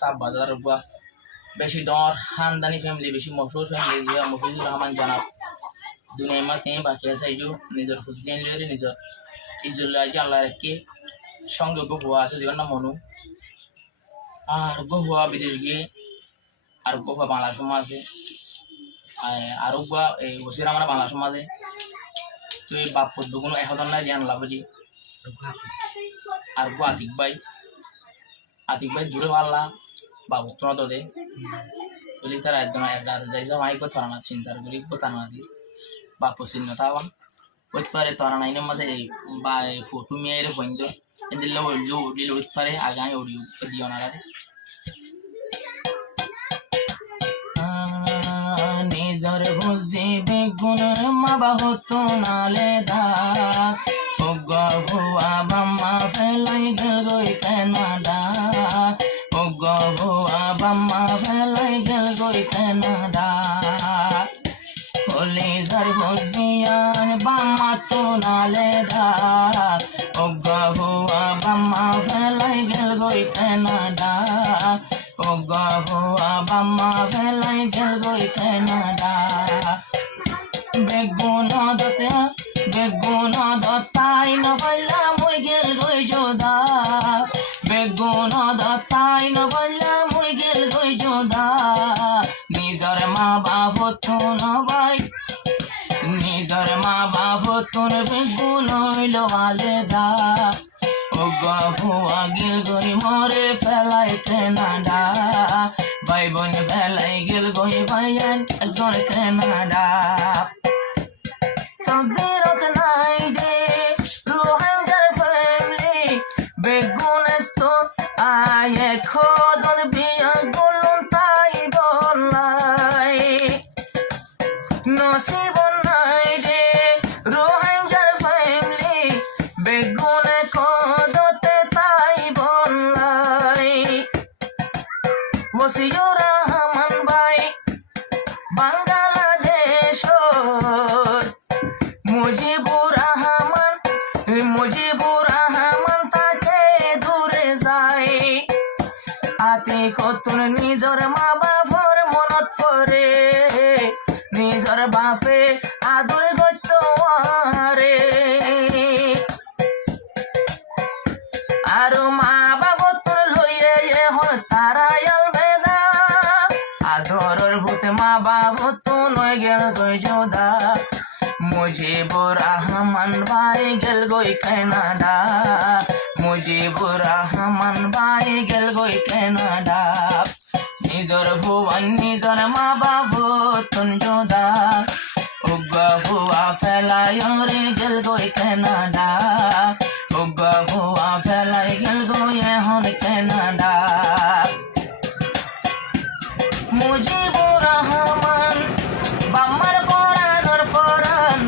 sub বাজার বা বেশি ডর খানদানি ফ্যামিলি বেশি মশহুর ফ্যামিলি যে মফিজুর রহমান জানাব দুনিয়া মা তিনি বাকি আছে নিজের খুঁজছেন লইরে নিজের ইজুল্লাহ আল্লাহ রেখে সংযোগ হওয়া আছে যেমন না মনু আর হওয়া বিদেশ গিয়ে আর হওয়া বাংলা সমাজে আর হওয়া এই বসির আমার বাংলা সমাজে তো এই বাপ পদ্ম কোনো এখন নাই জ্ঞান লাভ বলি আর আতিক ভাই দূরে পাল্লা বাবু তোমার তো দে বলি তারা একদম যাইছে মাইক থরানা চিন্তার করি তারা দি বাপ চিহ্ন তাওয়ান ওই পারে তোরা নাইনের মাঝে বা ফটো মেয়ের বন্ধ দিলে ওইলো উড়িল ওই পারে আগায় ওড়ি দিও না রে নিজর বুঝি বেগুন মা বাহতো নালে দা ও গভুয়া বাম্মা ফেলাই গেল গই কানাডা ও গভুয়া বাম্মা ফেলাই গেল গই Canada Olizar Hozian Bama Tonale da Ogahua Bama Velai Gelgoi Canada Ogahua Bama Velai Gelgoi Canada Beguno Dotai no Vala Mui Gelgoi Joda Beguno Dotai no Vala Mui Gelgoi Joda Nizar ma bavoto no bai Nizar ma bavoto no beguno ilo aleda Ogafu agil goi more felai Canada Bai bon felai gil goi bayan exon Canada Tagdirot naide Ruhangar family Begunesto aye khodon biya gulun tai bolai Nosibon naide Ruhangar family Begune kodote tai bolai Wasiyur Rahman bai Bangladesh Mujibur Rahman take dure jai Ati kotun nijor ma bafor monot pore Nijor bape adur goito are Aru ma babotun loye hon tarayal beda Adoror bhute ma babotun oy gel goi joda Mujibur Rahman bhai gel goi Canada Mujibur Rahman bhai gel goi Canada Nijor bhuvan nijor ma babotun joda Ugga bhuva felai ore gel goi Canada Ugga bhuva felai gel goi hon Canada Mujibur Rahman Bammar foran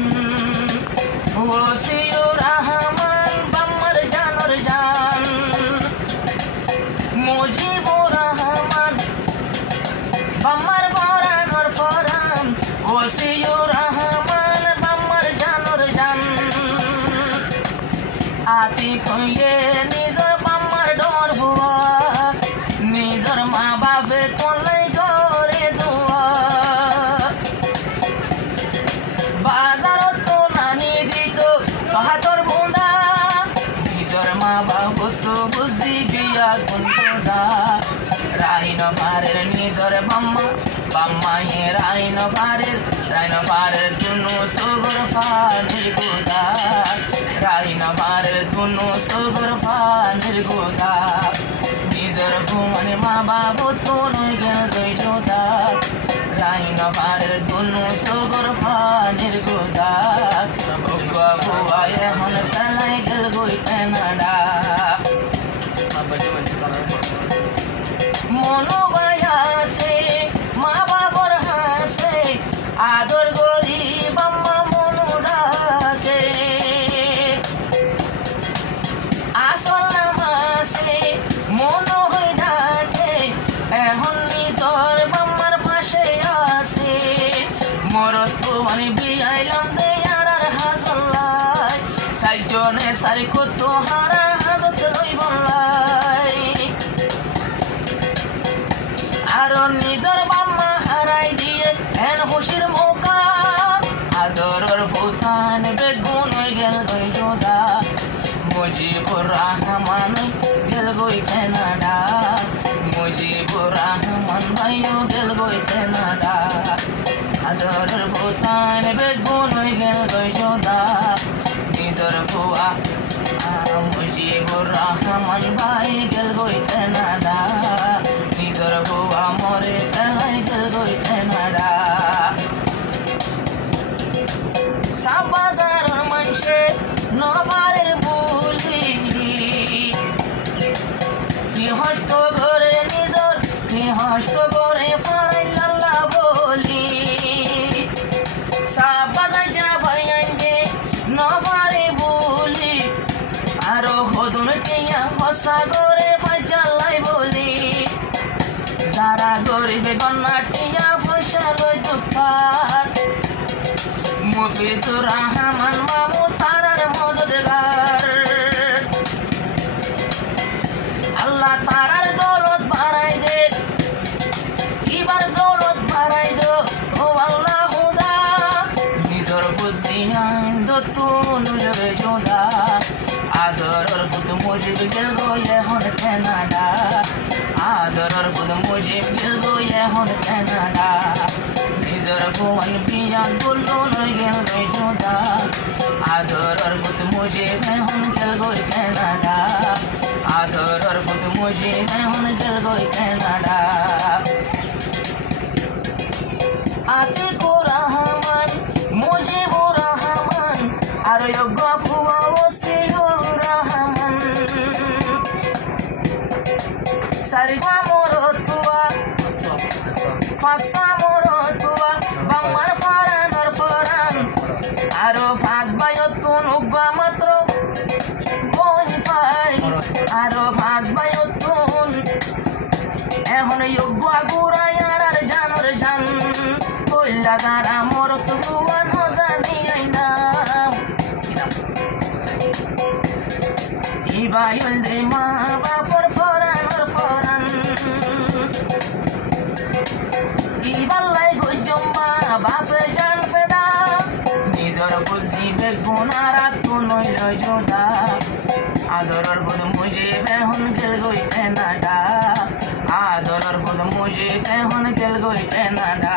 Wasiyur Rahman Bammar janor jan Mujibur Rahman Bammar foran Wasiyur Rahman Bammar janor jan Ati koye nizor Bammar dor bua Nizor ma babe tonlai gore dua Bazarot to nani dito sahator bunda Nizor ma babu to buzi biya gundoda Raino parer nizor Bamma ye raino parer tunu sugur fanir guda Raino parer tunu sugur fanir guda Nizor bhumane ma babu tunu gel goi joda Raino parer tunu sugur fanir guda Ogwa bhuwa ye hon felai gel goi Canada Mono bayase ma babor hase ador gori bamma monu rake asol namase mono hoy dake ehon nijor bammar pashe ase morot mani biailam de yarar hazallai saijone sari koto hara hadot roi আর নিজর বাম্মা হারাই দিয়ে N খুশির মৌকা আদরর ফুতান বেগুন হয়ে গেল গই যোদা মুজিবুর রহমান গেল গই কানাডা মুজিবুর রহমান ভাইও গেল গই কানাডা আদরর ফুতান বেগুন হয়ে গেল গই যোদা নিজর ফুয়া মুজিবুর রহমান ভাই গেল গই কানাডা নিজর ফুয়া মরে ফেলাই গেল গই কানাডা সাবাজার মানুষে নবারের বলি কি হস্ত করে নিজর কি হস্ত করে ফাইল্লাহ বলি সাবাজার যা ভাইয়াঙ্গে নবারের বলি আরো হদুন কেয়া হসা করে ফাইজাল্লাই বলি যারা গরিবে গন্না টিয়া পয়সা লই দুঃখার মুফিজুর রহমান মামু তারার মদদগার আল্লাহ তারার দৌলত বাড়াই দে এবার দৌলত বাড়াই দো ও আল্লাহ খুদা নিজর বুঝিয়ান দতুন লবে যোদা আদরর ফুত মুজিব গেল গো এখন কানাডা আদরর ফুত মুজিব গেল গো এখন কানাডা নিজর ফুয়ান বিয়া গুলো নই গেল গই যোদা আদরর ফুত মুজিব এখন গেল গই কানাডা আদরর ফুত মুজিব এখন গেল গই কানাডা আতিকুর রহমান মুজিবুর রহমান আর যোগ্য ফুয়া ওসিউর রহমান সারিগা মরতুয়া ফাসা মরতুয়া বাংলার ফরানোর ফরান আরো ফাঁস বায়তুন উগা মাত্র বই ফাই আরো ফাঁস বায়তুন এখন যোগ্য গুড়াই আর জানোর জান কইলা যারা মরতুয়া নজানি আইনাম ইবাইল দে মা বাপর ফরানোর ফরান ইবাল্লাই গজম্মা বাপে জান ফেদা নিজর বুঝি বেগুনারা তো নইল যোদা আদরর ফুদ মুজিব এখন গেল গই কানাডা আদরর ফুদ মুজিব এখন গেল গই কানাডা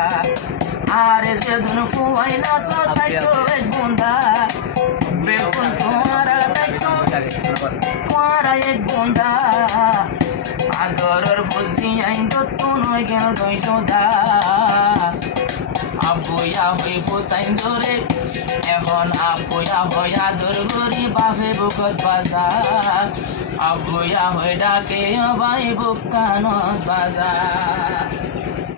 আরে যেদিন ফুয়াই না সতাইতো এক বুন্দা বেগুন তোমারা দায়িত্ব তোমারা এক বুন্দা আদরর ফুজি আইন তো নই গেল গই যোদা আবুয়া হই ফুতাইন ধরে এখন আবুয়া হই আদর গরি বাফে বুকত বাজার আবুয়া হই ডাকে ভাই বুকানত বাজার